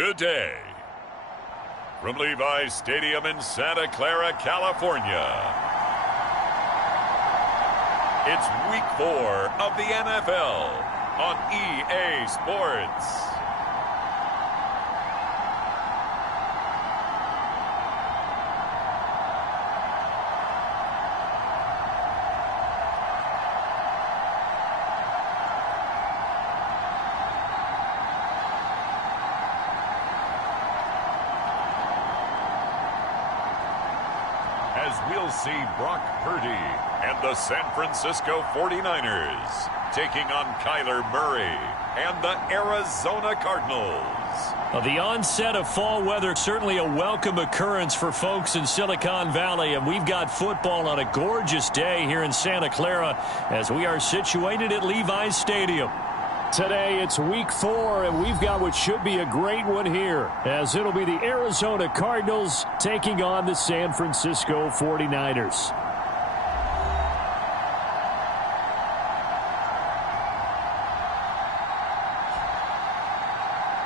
today. From Levi's Stadium in Santa Clara, California, it's Week 4 of the NFL on EA Sports. As we'll see Brock Purdy and the San Francisco 49ers taking on Kyler Murray and the Arizona Cardinals. Well, the onset of fall weather, certainly a welcome occurrence for folks in Silicon Valley, and we've got football on a gorgeous day here in Santa Clara as we are situated at Levi's Stadium. Today, it's Week 4, and we've got what should be a great one here, as it'll be the Arizona Cardinals taking on the San Francisco 49ers.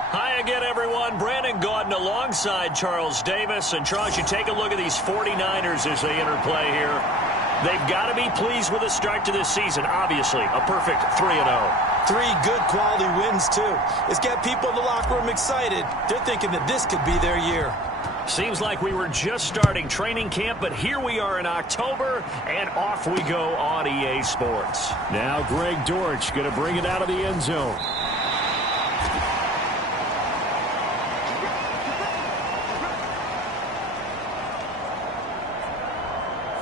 Hi again, everyone. Brandon Gaudin alongside Charles Davis. And, Charles, you take a look at these 49ers as they enter play here. They've got to be pleased with the start to this season. Obviously, a perfect 3-0. 3 good quality wins, too. It's got people in the locker room excited. They're thinking that this could be their year. Seems like we were just starting training camp, but here we are in October, and off we go on EA Sports. Now Greg Dortch going to bring it out of the end zone.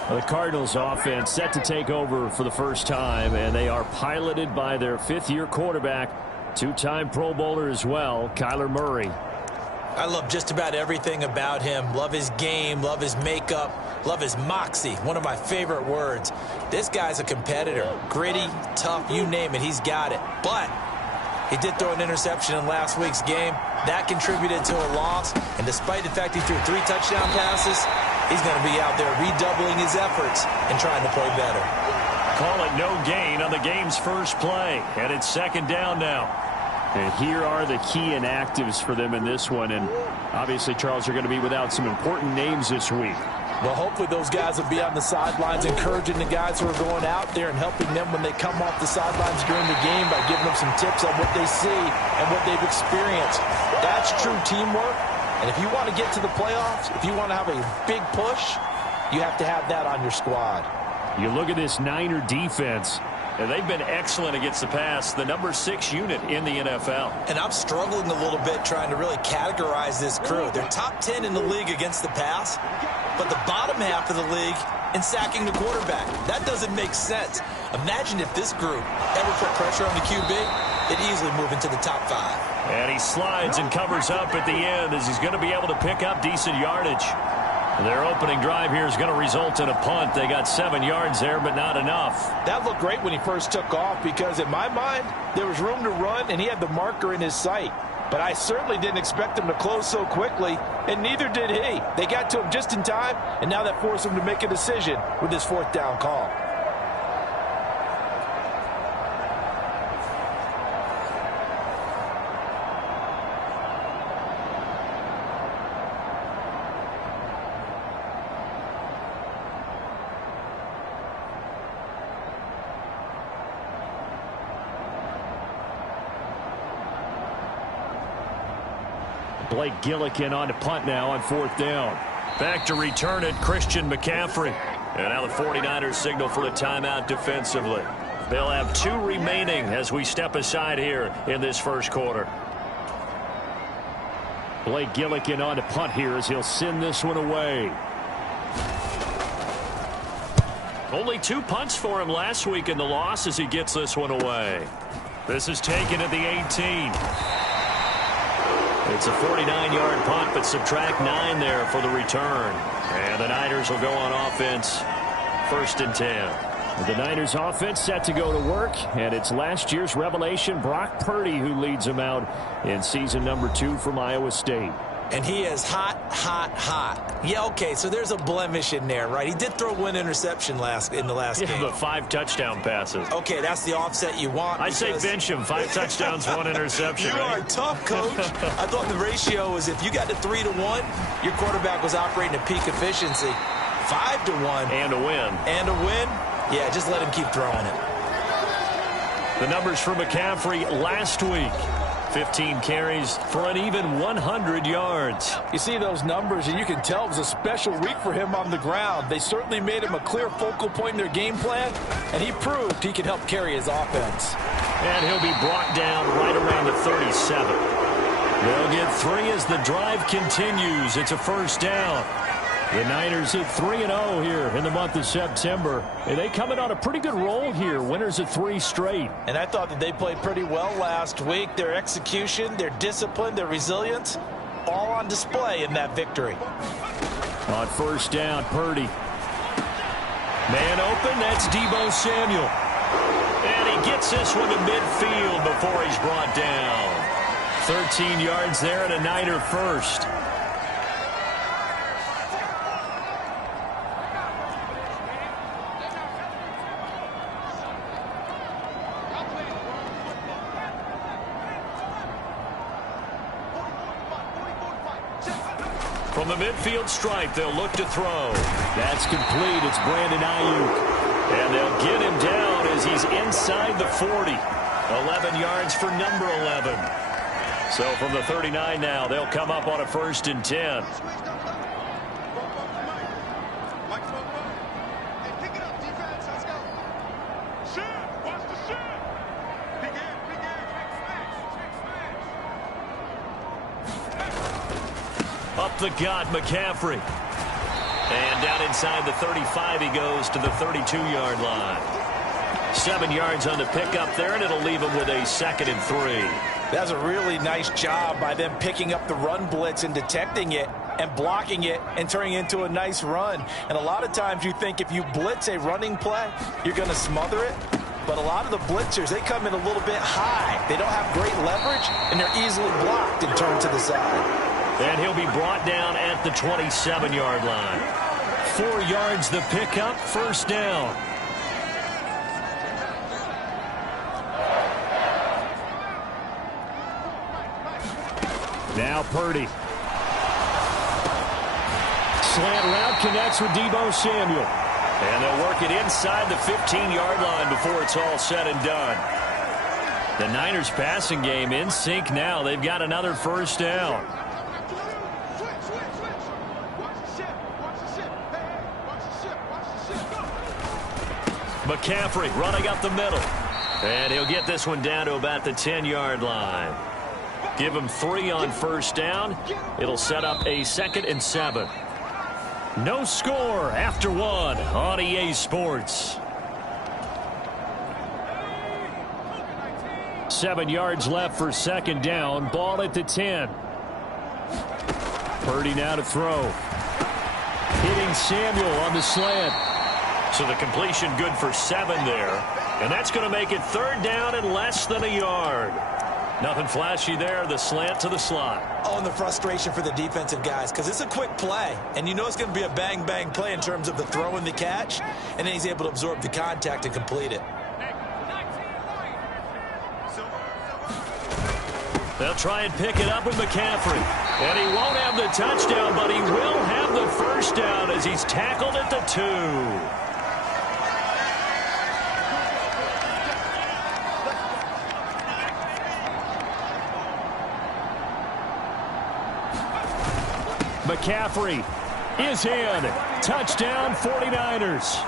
The Cardinals offense set to take over for the first time, and they are piloted by their 5th-year quarterback, 2-time Pro Bowler as well, Kyler Murray. I love just about everything about him. Love his game, love his makeup, love his moxie, one of my favorite words. This guy's a competitor. Gritty, tough, you name it, he's got it. But he did throw an interception in last week's game. That contributed to a loss, and despite the fact he threw 3 touchdown passes, he's going to be out there redoubling his efforts and trying to play better. Call it no gain on the game's first play, and it's 2nd down now. And here are the key inactives for them in this one, and obviously, Charles, are going to be without some important names this week. Well, hopefully those guys will be on the sidelines encouraging the guys who are going out there and helping them when they come off the sidelines during the game by giving them some tips on what they see and what they've experienced. That's true teamwork. And if you want to get to the playoffs, if you want to have a big push, you have to have that on your squad. You look at this Niner defense, and they've been excellent against the pass, the number 6 unit in the NFL. And I'm struggling a little bit trying to really categorize this crew. They're top 10 in the league against the pass, but the bottom half of the league in sacking the quarterback. That doesn't make sense. Imagine if this group ever put pressure on the QB, they'd easily move into the top 5. And he slides and covers up at the end as he's going to be able to pick up decent yardage. Their opening drive here is going to result in a punt. They got 7 yards there, but not enough. That looked great when he first took off because, in my mind, there was room to run, and he had the marker in his sight. But I certainly didn't expect him to close so quickly, and neither did he. They got to him just in time, and now that forced him to make a decision with his 4th down call. Blake Gillikin on to punt now on 4th down. Back to return it, Christian McCaffrey. And now the 49ers signal for a timeout defensively. They'll have 2 remaining as we step aside here in this first quarter. Blake Gillikin on to punt here as he'll send this one away. Only 2 punts for him last week in the loss as he gets this one away. This is taken at the 18. It's a 49-yard punt, but subtract 9 there for the return. And the Niners will go on offense, 1st and 10. The Niners offense set to go to work, and it's last year's revelation, Brock Purdy, who leads them out in season number 2 from Iowa State. And he is hot, hot, hot. Yeah, okay, so there's a blemish in there, right? He did throw one interception in the last game. But 5 touchdown passes. Okay, that's the offset you want. I say bench him. 5 touchdowns, 1 interception. You right? are tough, Coach. I thought the ratio was if you got to 3-1, your quarterback was operating at peak efficiency. 5-1. And a win. And a win? Yeah, just let him keep throwing it. The numbers for McCaffrey last week. 15 carries for an even 100 yards. You see those numbers, and you can tell it was a special week for him on the ground. They certainly made him a clear focal point in their game plan, and he proved he could help carry his offense. And he'll be brought down right around the 37. They'll get 3 as the drive continues. It's a first down. The Niners at 3-0 here in the month of September. And they come in on a pretty good roll here. Winners of 3 straight. And I thought that they played pretty well last week. Their execution, their discipline, their resilience, all on display in that victory. On first down, Purdy. Man open, that's Deebo Samuel. And he gets this one to midfield before he's brought down. 13 yards there and a Niner first. From the midfield stripe, they'll look to throw. That's complete. It's Brandon Ayuk. And they'll get him down as he's inside the 40. 11 yards for number 11. So from the 39 now, they'll come up on a 1st and 10. Up the gut, McCaffrey. And down inside the 35, he goes to the 32-yard line. 7 yards on the pickup there, and it'll leave him with a 2nd and 3. That's a really nice job by them picking up the run blitz and detecting it and blocking it and turning it into a nice run. And a lot of times you think if you blitz a running play, you're going to smother it. But a lot of the blitzers, they come in a little bit high. They don't have great leverage, and they're easily blocked and turned to the side. And he'll be brought down at the 27-yard line. 4 yards the pickup, first down. Now Purdy. Slant route connects with Deebo Samuel. And they'll work it inside the 15-yard line before it's all said and done. The Niners passing game in sync now. They've got another first down. McCaffrey running up the middle. And he'll get this one down to about the 10-yard line. Give him 3 on first down. It'll set up a 2nd and 7. No score after 1 on EA Sports. 7 yards left for 2nd down. Ball at the 10. Purdy now to throw. Hitting Samuel on the slant. So the completion good for 7 there. And that's going to make it 3rd down and less than a yard. Nothing flashy there. The slant to the slot. Oh, and the frustration for the defensive guys, because it's a quick play. And you know it's going to be a bang-bang play in terms of the throw and the catch. And then he's able to absorb the contact and complete it. They'll try and pick it up with McCaffrey. And he won't have the touchdown, but he will have the first down as he's tackled at the 2. McCaffrey is in. Touchdown 49ers.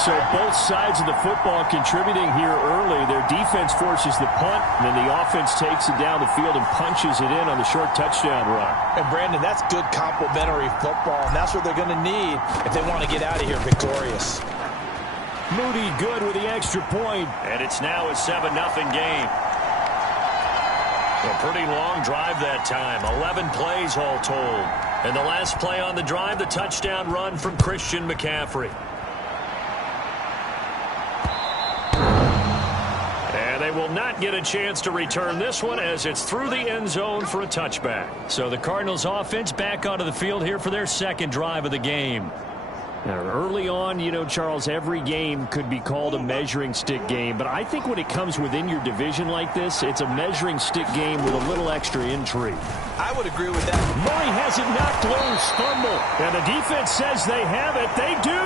So both sides of the football contributing here early. Their defense forces the punt, and then the offense takes it down the field and punches it in on the short touchdown run. And, Brandon, that's good complementary football, and that's what they're going to need if they want to get out of here victorious. Moody good with the extra point, and it's now a 7-0 game. A pretty long drive that time. 11 plays all told. And the last play on the drive, the touchdown run from Christian McCaffrey. And they They will not get a chance to return this one as it's through the end zone for a touchback. So the Cardinals offense back onto the field here for their second drive of the game. Now, early on, you know, Charles, every game could be called a measuring stick game. But I think when it comes within your division like this, it's a measuring stick game with a little extra intrigue. I would agree with that. Murray has it knocked loose, fumble. And the defense says they have it. They do.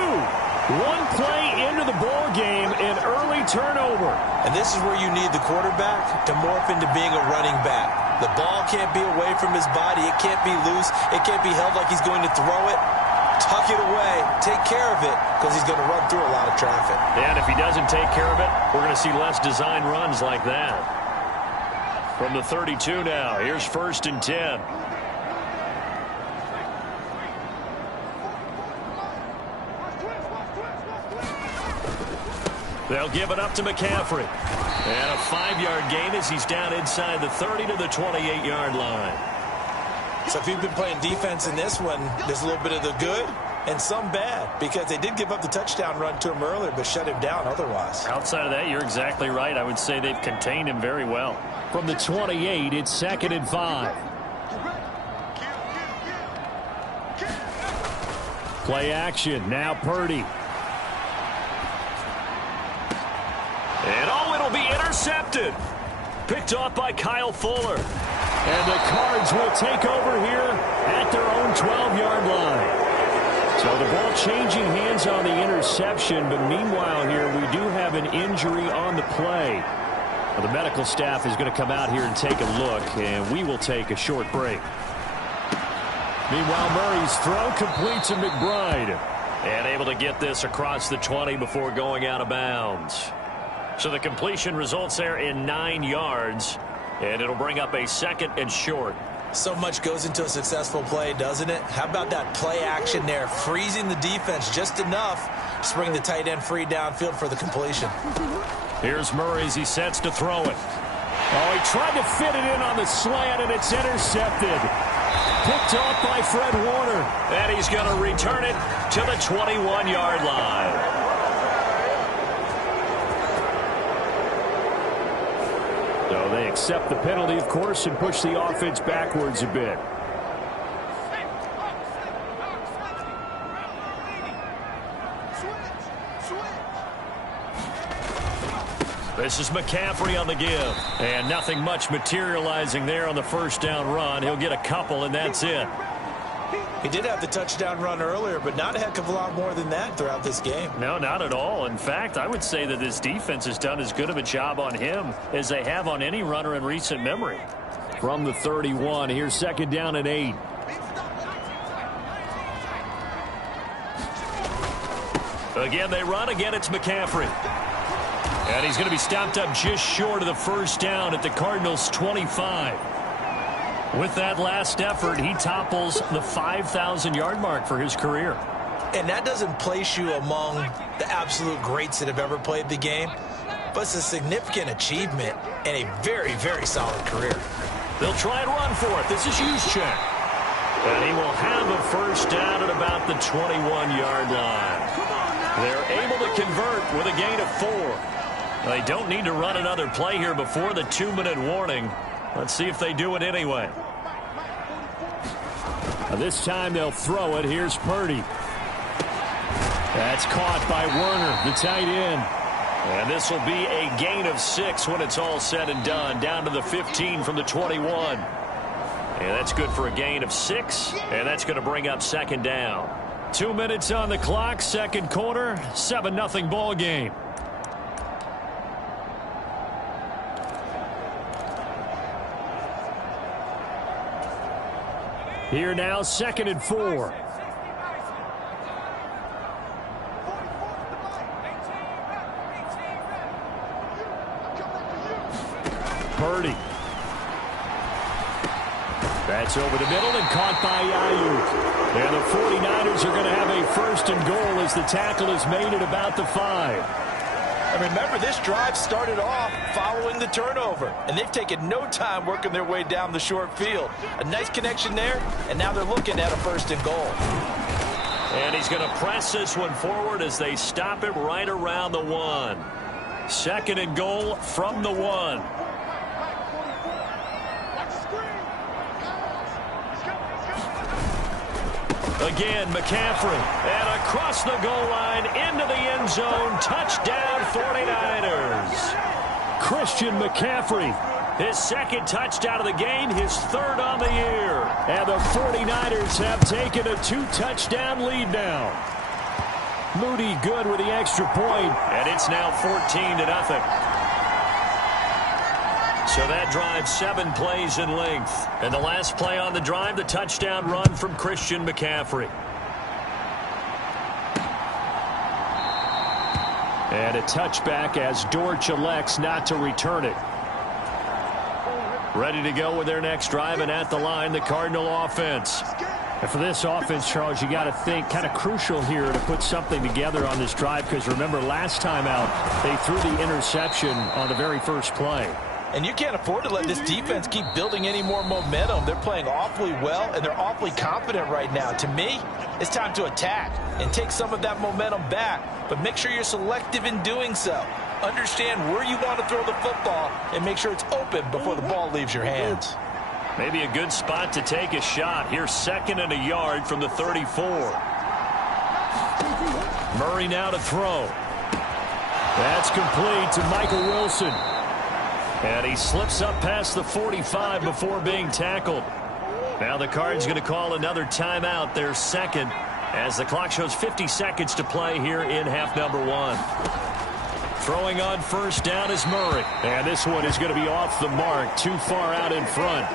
One play into the ball game, an early turnover. And this is where you need the quarterback to morph into being a running back. The ball can't be away from his body. It can't be loose. It can't be held like he's going to throw it. Tuck it away, take care of it, because he's going to run through a lot of traffic. And if he doesn't take care of it, we're going to see less design runs like that. From the 32 now, here's 1st and 10. They'll give it up to McCaffrey. And a 5-yard gain as he's down inside the 30 to the 28-yard line. So if you've been playing defense in this one, there's a little bit of the good and some bad, because they did give up the touchdown run to him earlier, but shut him down otherwise. Outside of that, you're exactly right. I would say they've contained him very well. From the 28, it's 2nd and 5. Play action. Now Purdy. And oh, it'll be intercepted. Picked off by Kyle Fuller. And the Cards will take over here at their own 12-yard line. So the ball changing hands on the interception, but meanwhile here we do have an injury on the play. Well, the medical staff is going to come out here and take a look, and we will take a short break. Meanwhile, Murray's throw complete to McBride. And able to get this across the 20 before going out of bounds. So the completion results there in 9 yards. And it'll bring up a 2nd and short. So much goes into a successful play, doesn't it? How about that play action there, freezing the defense just enough to bring the tight end free downfield for the completion. Here's Murray as he sets to throw it. Oh, he tried to fit it in on the slant, and it's intercepted. Picked off by Fred Warner. And he's going to return it to the 21-yard line. So they accept the penalty, of course, and push the offense backwards a bit. This is McCaffrey on the give. And nothing much materializing there on the first down run. He'll get a couple, and that's it. He did have the touchdown run earlier, but not a heck of a lot more than that throughout this game. No, not at all. In fact, I would say that this defense has done as good of a job on him as they have on any runner in recent memory. From the 31, here's 2nd down and 8. Again, they run. Again, it's McCaffrey. And he's going to be stopped up just short of the first down at the Cardinals' 25. With that last effort, he topples the 5,000-yard mark for his career. And that doesn't place you among the absolute greats that have ever played the game, but it's a significant achievement and a very, very solid career. They'll try and run for it. This is Juszczyk. And he will have a first down at about the 21-yard line. They're able to convert with a gain of 4. They don't need to run another play here before the 2-minute warning. Let's see if they do it anyway. This time they'll throw it. Here's Purdy. That's caught by Werner, the tight end. And this will be a gain of 6 when it's all said and done. Down to the 15 from the 21. And that's good for a gain of 6. And that's going to bring up 2nd down. 2 minutes on the clock, second quarter, 7-0 ball game. Here now, 2nd and 4. Purdy. That's over the middle and caught by Ayuk. And the 49ers are going to have a 1st and goal as the tackle is made at about the 5. And remember, this drive started off following the turnover, and they've taken no time working their way down the short field. A nice connection there, and now they're looking at a 1st and goal. And he's going to press this one forward as they stop it right around the 1. 2nd and goal from the 1. Again, McCaffrey. And across the goal line, into the end zone. Touchdown, 49ers. Christian McCaffrey. His 2nd touchdown of the game, his 3rd on the year. And the 49ers have taken a 2-touchdown lead now. Moody good with the extra point. And it's now 14-0. So that drive 7 plays in length. And the last play on the drive, the touchdown run from Christian McCaffrey. And a touchback as Dortch elects not to return it. Ready to go with their next drive, and at the line, the Cardinal offense. And for this offense, Charles, you got to think kind of crucial here to put something together on this drive, because remember last time out, they threw the interception on the very first play. And you can't afford to let this defense keep building any more momentum. They're playing awfully well, and they're awfully confident right now. To me, it's time to attack and take some of that momentum back, but make sure you're selective in doing so. Understand where you want to throw the football and make sure it's open before the ball leaves your hands. Maybe a good spot to take a shot. Here's 2nd and a yard from the 34. Murray now to throw. That's complete to Michael Wilson. And he slips up past the 45 before being tackled. Now the Cards going to call another timeout, their 2nd, as the clock shows 50 seconds to play here in half number 1. Throwing on 1st down is Murray. And this one is going to be off the mark, too far out in front.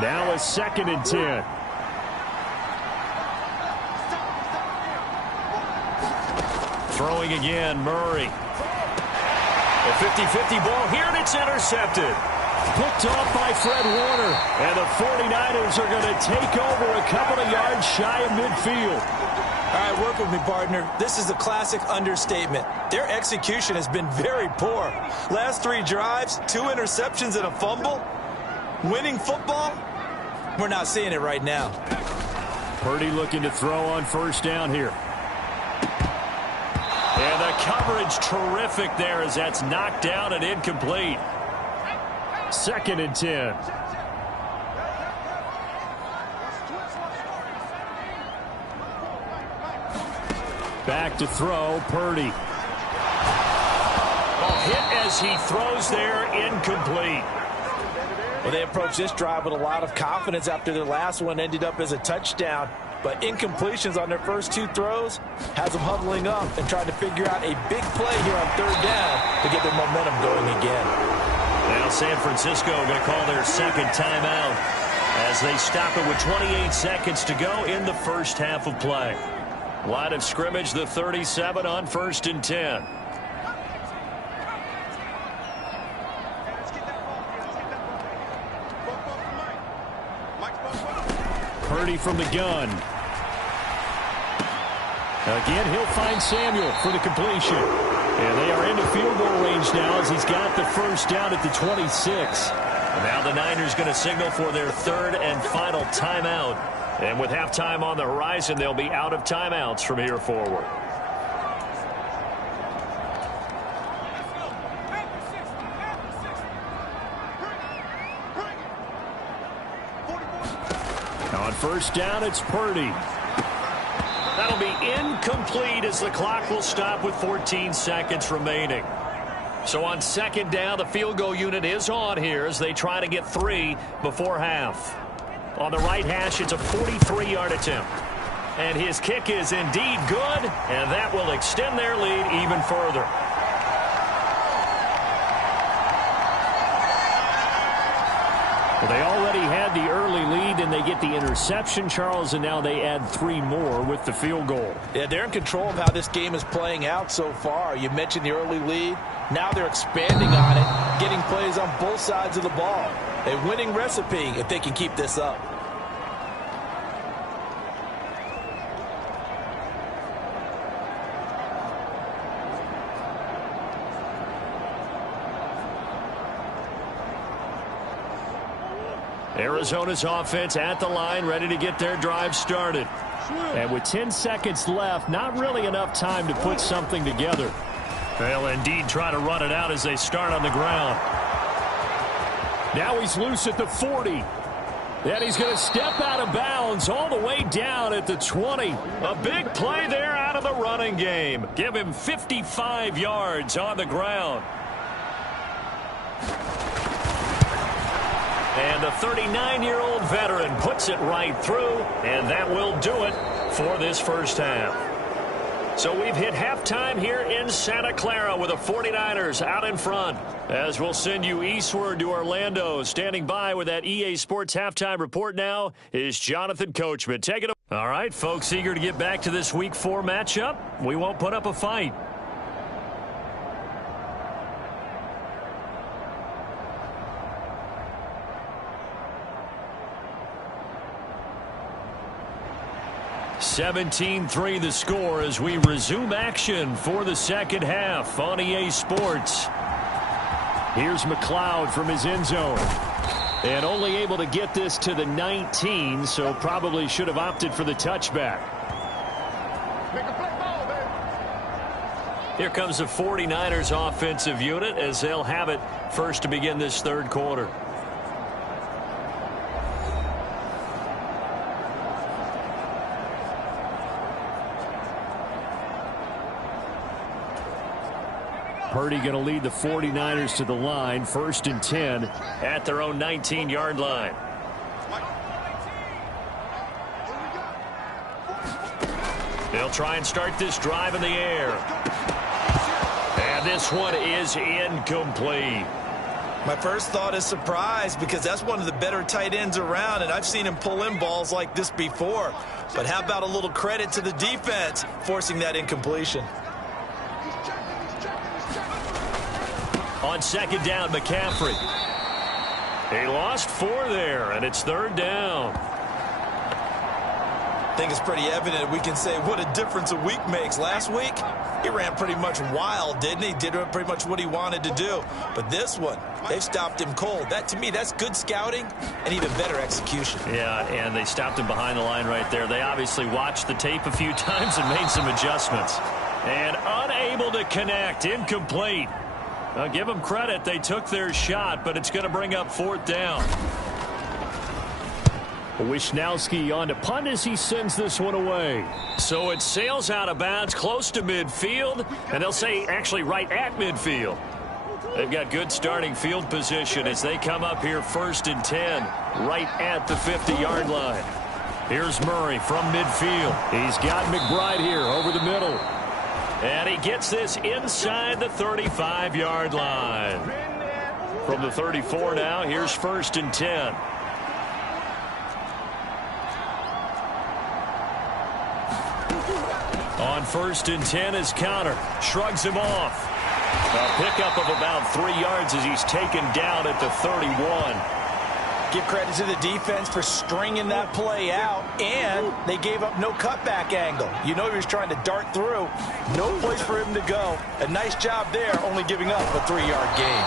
Now a 2nd and 10. Throwing again, Murray. A 50-50 ball here, and it's intercepted. Picked off by Fred Warner. And the 49ers are going to take over a couple of yards shy of midfield. All right, work with me, partner. This is a classic understatement. Their execution has been very poor. Last 3 drives, 2 interceptions and a fumble. Winning football? We're not seeing it right now. Purdy looking to throw on 1st down here. And the coverage terrific there as that's knocked down and incomplete. 2nd and 10. Back to throw, Purdy. Oh, hit as he throws there, incomplete. Well, they approached this drive with a lot of confidence after their last one ended up as a touchdown. But incompletions on their first 2 throws has them huddling up and trying to figure out a big play here on 3rd down to get their momentum going again. Now San Francisco going to call their 2nd timeout as they stop it with 28 seconds to go in the first half of play. Line of scrimmage, the 37 on 1st and 10. Purdy from the gun. Again, he'll find Samuel for the completion. And they are into field goal range now as he's got the 1st down at the 26. And now the Niners going to signal for their 3rd and final timeout. And with halftime on the horizon, they'll be out of timeouts from here forward. On 1st down, it's Purdy. That'll be incomplete as the clock will stop with 14 seconds remaining. So on 2nd down, the field goal unit is on here as they try to get 3 before half. On the right hash, it's a 43-yard attempt. And his kick is indeed good, and that will extend their lead even further. Well, they already had the early lead, and they get the interception, Charles, and now they add 3 more with the field goal. Yeah, they're in control of how this game is playing out so far. You mentioned the early lead. Now they're expanding on it, getting plays on both sides of the ball. A winning recipe if they can keep this up. Arizona's offense at the line, ready to get their drive started. And with 10 seconds left, not really enough time to put something together. They'll indeed try to run it out as they start on the ground. Now he's loose at the 40. And he's going to step out of bounds all the way down at the 20. A big play there out of the running game. Give him 55 yards on the ground. And the 39-year-old veteran puts it right through, and that will do it for this first half. So we've hit halftime here in Santa Clara with the 49ers out in front. As we'll send you eastward to Orlando. Standing by with that EA Sports halftime report now is Jonathan Coachman. Take it away. All right, folks, eager to get back to this Week 4 matchup. We won't put up a fight. (17-3) the score as we resume action for the second half on EA Sports. Here's McLeod from his end zone. And only able to get this to the 19, so probably should have opted for the touchback. Here comes the 49ers offensive unit as they'll have it first to begin this third quarter. Purdy going to lead the 49ers to the line, 1st and 10. At their own 19-yard line. They'll try and start this drive in the air. And this one is incomplete. My first thought is surprise because that's one of the better tight ends around, and I've seen him pull in balls like this before. But how about a little credit to the defense forcing that incompletion? On second down, McCaffrey. He lost 4 there, and it's third down. I think it's pretty evident we can say what a difference a week makes. Last week, he ran pretty much wild, didn't he? Did pretty much what he wanted to do. But this one, they've stopped him cold. That, to me, that's good scouting and even better execution. Yeah, and they stopped him behind the line right there. They obviously watched the tape a few times and made some adjustments. And unable to connect, incomplete. I'll give them credit. They took their shot, but it's going to bring up 4th down. Wishnowski on to punt as he sends this one away. So it sails out of bounds close to midfield, and they'll say actually right at midfield. They've got good starting field position as they come up here 1st and 10, right at the 50-yard line. Here's Murray from midfield. He's got McBride here over the middle. And he gets this inside the 35-yard line. From the 34 now, here's 1st and 10. On 1st and 10 is Conner. Shrugs him off. A pickup of about 3 yards as he's taken down at the 31. Give credit to the defense for stringing that play out, and they gave up no cutback angle. You know he was trying to dart through. No place for him to go. A nice job there, only giving up a 3-yard gain.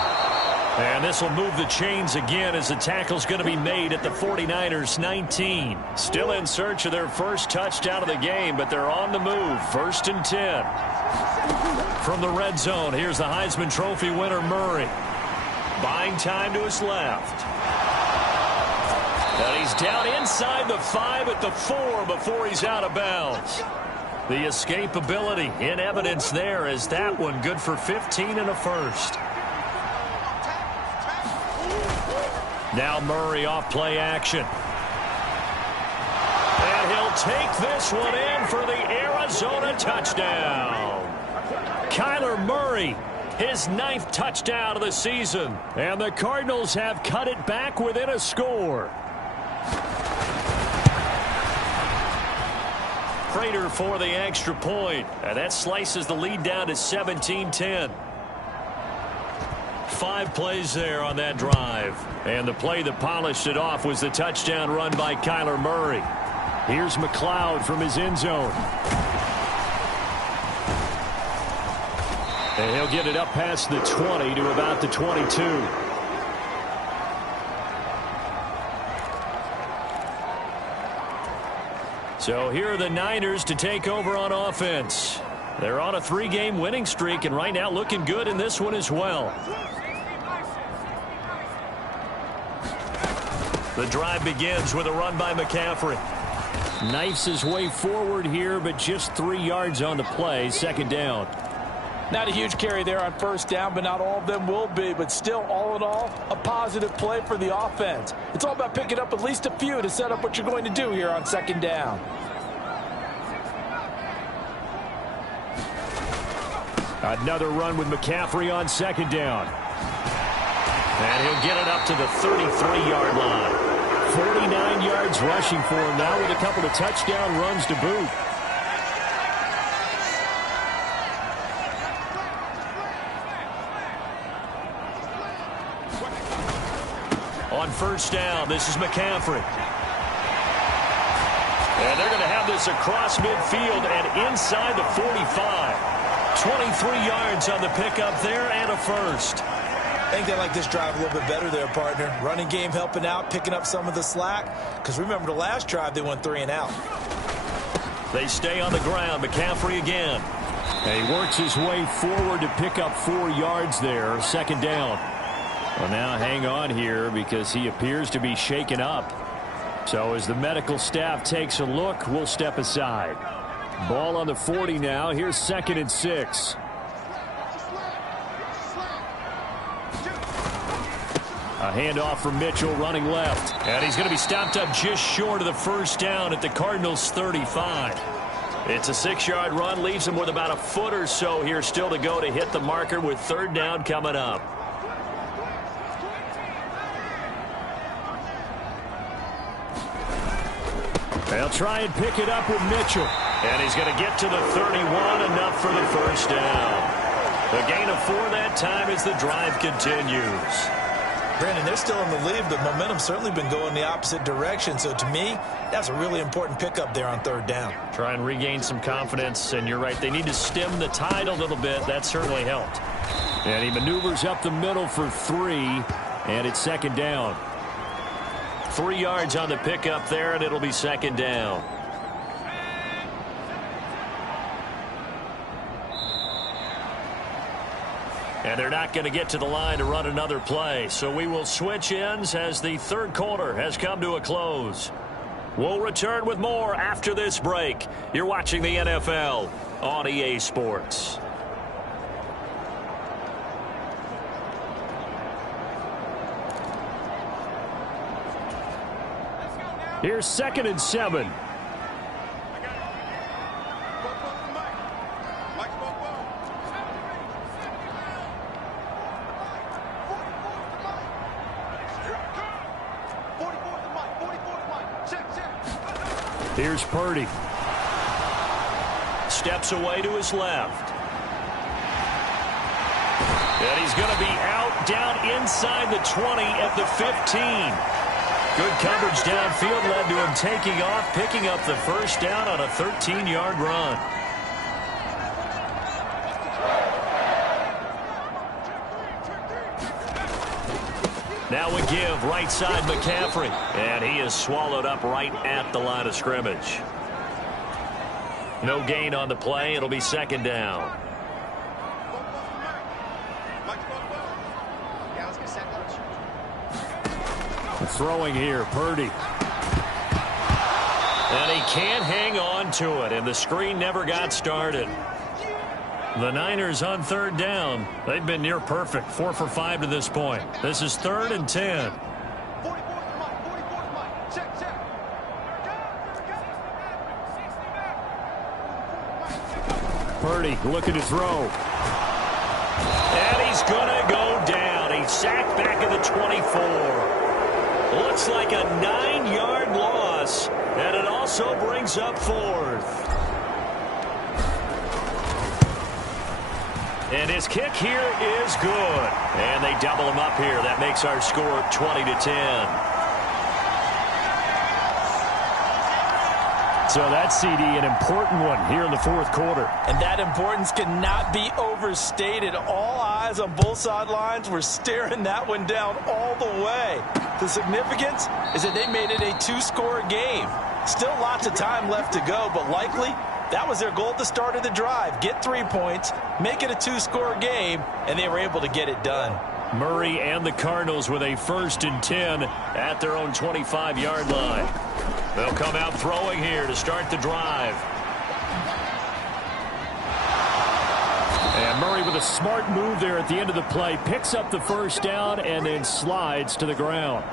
And this will move the chains again as the tackle's going to be made at the 49ers 19. Still in search of their first touchdown of the game, but they're on the move. 1st and 10. From the red zone, here's the Heisman Trophy winner, Murray. Buying time to his left. And he's down inside the 5 at the 4 before he's out of bounds. The escapability in evidence there as that one good for 15 and a first. Now Murray off play action. And he'll take this one in for the Arizona touchdown. Kyler Murray, his 9th touchdown of the season. And the Cardinals have cut it back within a score. Prater for the extra point. And that slices the lead down to 17-10. 5 plays there on that drive. And the play that polished it off was the touchdown run by Kyler Murray. Here's McLeod from his end zone. And he'll get it up past the 20 to about the 22. So here are the Niners to take over on offense. They're on a 3-game winning streak, and right now looking good in this one as well. The drive begins with a run by McCaffrey. Knifes his way forward here, but just 3 yards on the play. Second down. Not a huge carry there on first down, but not all of them will be. But still, all in all, a positive play for the offense. It's all about picking up at least a few to set up what you're going to do here on second down. Another run with McCaffrey on second down. And he'll get it up to the 33-yard line. 49 yards rushing for him now with a couple of touchdown runs to boot. On first down, this is McCaffrey. And they're going to have this across midfield and inside the 45. 23 yards on the pickup there and a first. I think they like this drive a little bit better there, partner. Running game helping out, picking up some of the slack. Because remember the last drive, they went 3 and out. They stay on the ground. McCaffrey again. And he works his way forward to pick up 4 yards there. Second down. Well, now hang on here because he appears to be shaken up. So as the medical staff takes a look, we'll step aside. Ball on the 40 now. Here's 2nd and 6. A handoff from Mitchell running left. And he's going to be stopped up just short of the first down at the Cardinals' 35. It's a 6-yard run. Leaves him with about a foot or so here still to go to hit the marker with third down coming up. They'll try and pick it up with Mitchell. And he's going to get to the 31, enough for the first down. The gain of 4 that time as the drive continues. Brandon, they're still in the lead, but momentum's certainly been going the opposite direction. So to me, that's a really important pickup there on third down. Try and regain some confidence, and you're right. They need to stem the tide a little bit. That certainly helped. And he maneuvers up the middle for 3, and it's second down. 3 yards on the pickup there, and it'll be second down. And they're not going to get to the line to run another play. So we will switch ends as the third quarter has come to a close. We'll return with more after this break. You're watching the NFL on EA Sports. Here's 2nd and 7. Here's Purdy. Steps away to his left. And he's going to be out down inside the 20 at the 15. Good coverage downfield led to him taking off, picking up the first down on a 13-yard run. Now we give right side McCaffrey. And he is swallowed up right at the line of scrimmage. No gain on the play. It'll be second down. Throwing here, Purdy. And he can't hang on to it, and the screen never got started. The Niners on third down. They've been near perfect, 4 for 5 to this point. This is 3rd and 10. Purdy looking to throw. And he's going to go down. He's sacked back at the 24. Looks like a 9-yard loss, and it also brings up 4th. And his kick here is good. And they double him up here. That makes our score 20-10. So that, CD, an important one here in the fourth quarter. And that importance cannot be overstated. All eyes on both sidelines were staring that one down all the way. The significance is that they made it a 2-score game. Still lots of time left to go, but likely That was their goal at the start of the drive. Get 3 points, make it a 2-score game, and they were able to get it done. Murray and the Cardinals with a 1st and 10 at their own 25-yard line. They'll come out throwing here to start the drive. And Murray with a smart move there at the end of the play. Picks up the 1st down and then slides to the ground.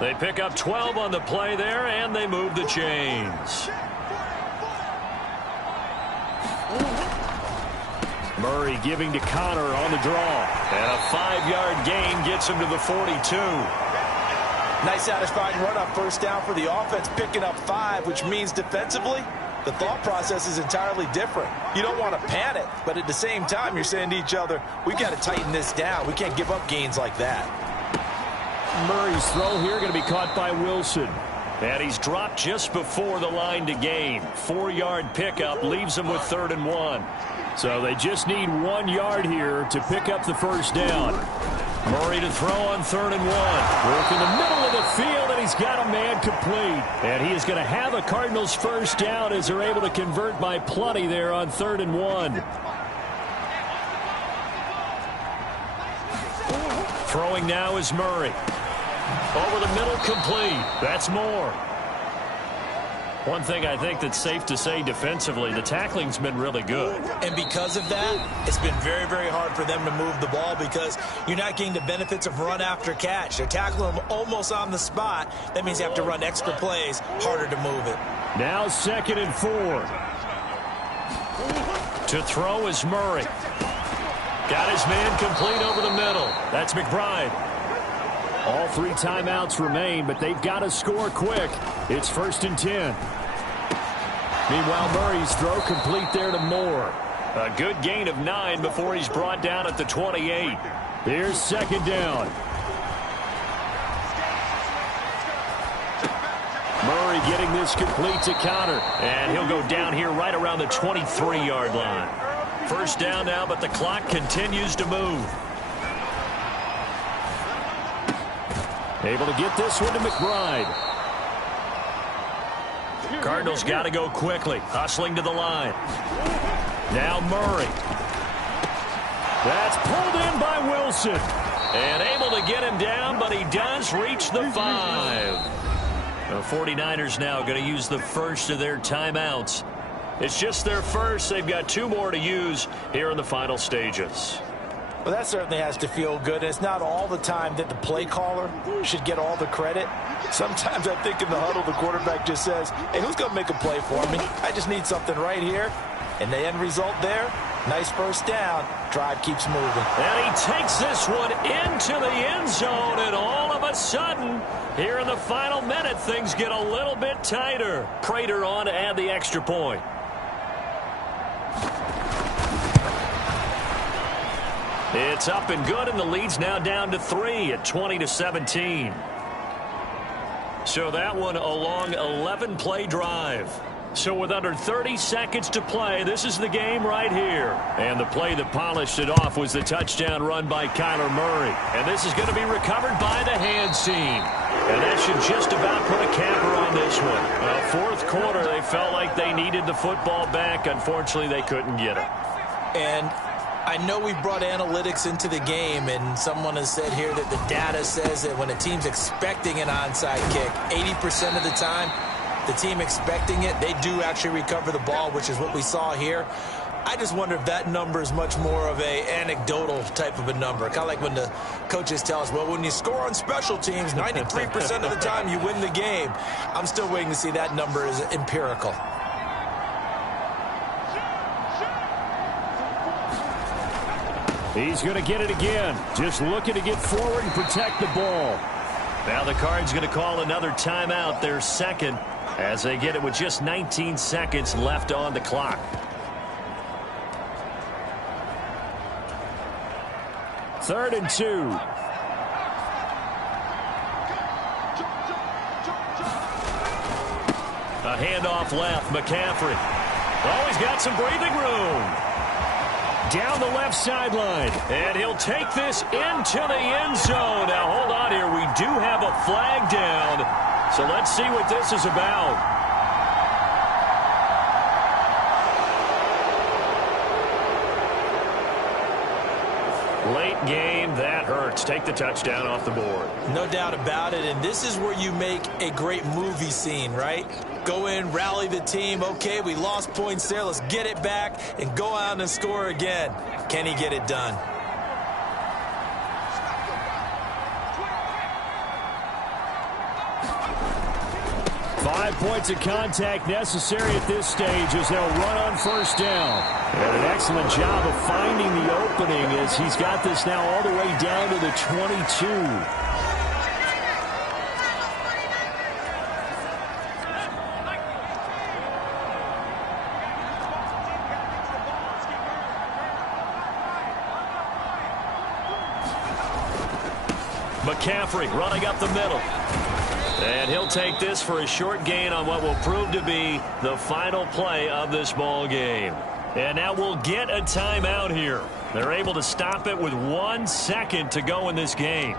They pick up 12 on the play there, and they move the chains. Murray giving to Connor on the draw. And a 5-yard gain gets him to the 42. Nice satisfying run on 1st down for the offense, picking up 5, which means defensively, the thought process is entirely different. You don't want to panic, but at the same time, you're saying to each other, we've got to tighten this down. We can't give up gains like that. Murray's throw here going to be caught by Wilson. And he's dropped just before the line to gain. 4-yard pickup leaves him with 3rd and 1. So they just need 1 yard here to pick up the 1st down. Murray to throw on 3rd and 1. Work in the middle of the field, and he's got a man complete. And he is going to have a Cardinals 1st down as they're able to convert by plenty there on 3rd and 1. Throwing now is Murray. Over the middle, complete. That's Moore. One thing I think that's safe to say defensively, the tackling's been really good. And because of that, it's been very, very hard for them to move the ball because you're not getting the benefits of run after catch. They're tackling them almost on the spot. That means they have to run extra plays, harder to move it. Now 2nd and 4. To throw is Murray. Got his man complete over the middle. That's McBride. All 3 timeouts remain, but they've got to score quick. It's 1st and 10. Meanwhile, Murray's throw complete there to Moore. A good gain of 9 before he's brought down at the 28. Here's 2nd down. Murray getting this complete to Connor. And he'll go down here right around the 23-yard line. 1st down now, but the clock continues to move. Able to get this one to McBride. Cardinals got to go quickly. Hustling to the line. Now Murray. That's pulled in by Wilson. And able to get him down, but he does reach the 5. The 49ers now going to use the 1st of their timeouts. It's just their 1st. They've got 2 more to use here in the final stages. Well, that certainly has to feel good. It's not all the time that the play caller should get all the credit. Sometimes I think in the huddle, the quarterback just says, hey, who's going to make a play for me? I just need something right here. And the end result there, nice 1st down. Drive keeps moving. And he takes this one into the end zone, and all of a sudden, here in the final minute, things get a little bit tighter. Prater on to add the extra point. It's up and good, and the lead's now down to 3 at 20-17. So that one a long 11-play drive. So with under 30 seconds to play, this is the game right here. And the play that polished it off was the touchdown run by Kyler Murray. And this is going to be recovered by the hands team. And that should just about put a capper on this one. Well, 4th quarter, they felt like they needed the football back. Unfortunately, they couldn't get it. And I know we brought analytics into the game, and someone has said here that the data says that when a team's expecting an onside kick, 80% of the time, the team expecting it, they do actually recover the ball, which is what we saw here. I just wonder if that number is much more of a anecdotal type of a number. Kind of like when the coaches tell us, well, when you score on special teams, 93% of the time you win the game. I'm still waiting to see that number is empirical. He's going to get it again. Just looking to get forward and protect the ball. Now the Cards going to call another timeout, their 2nd, as they get it with just 19 seconds left on the clock. Third and 2. A handoff left, McCaffrey. Oh, he's got some breathing room. Down the left sideline, and he'll take this into the end zone. Now, hold on here. We do have a flag down, so let's see what this is about. Late game, that hurts. Take the touchdown off the board. No doubt about it, and this is where you make a great movie scene, right? Go in, rally the team. Okay, we lost points there. Let's get it back and go out and score again. Can he get it done? Five points of contact necessary at this stage as they'll run on first down. And an excellent job of finding the opening as he's got this now all the way down to the 22. McCaffrey running up the middle. And he'll take this for a short gain on what will prove to be the final play of this ball game. And now we'll get a timeout here. They're able to stop it with 1 second to go in this game.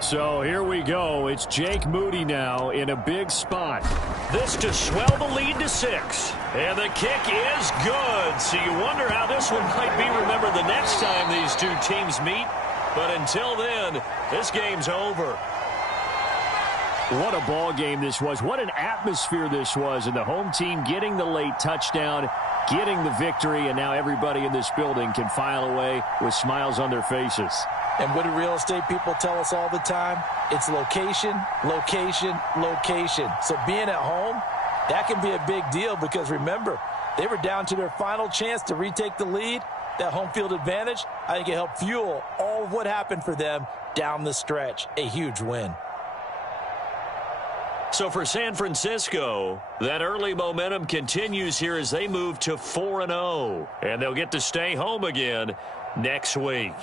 So here we go. It's Jake Moody now in a big spot. This to swell the lead to 6. And the kick is good. So you wonder how this one might be remembered the next time these two teams meet. But until then, this game's over. What a ball game this was. What an atmosphere this was. And the home team getting the late touchdown, getting the victory, and now everybody in this building can file away with smiles on their faces. And what do real estate people tell us all the time? It's location, location, location. So being at home, that can be a big deal because remember, they were down to their final chance to retake the lead. That home field advantage, I think it helped fuel all of what happened for them down the stretch. A huge win. So for San Francisco, that early momentum continues here as they move to 4-0. And they'll get to stay home again next week.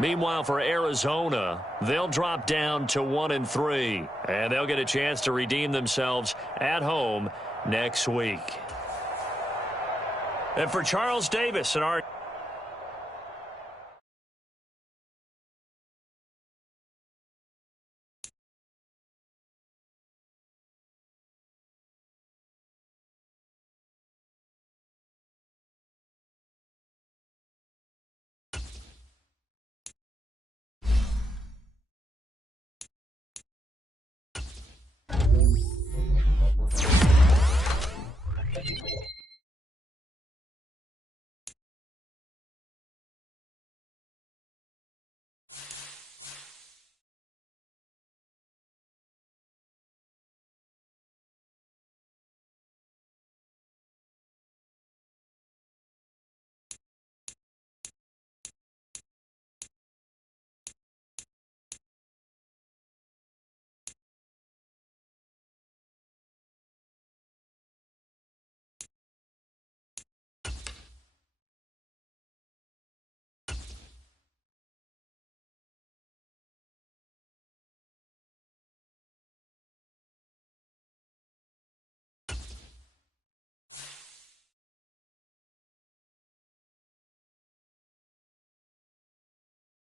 Meanwhile, for Arizona, they'll drop down to 1-3. And they'll get a chance to redeem themselves at home next week. And for Charles Davis and our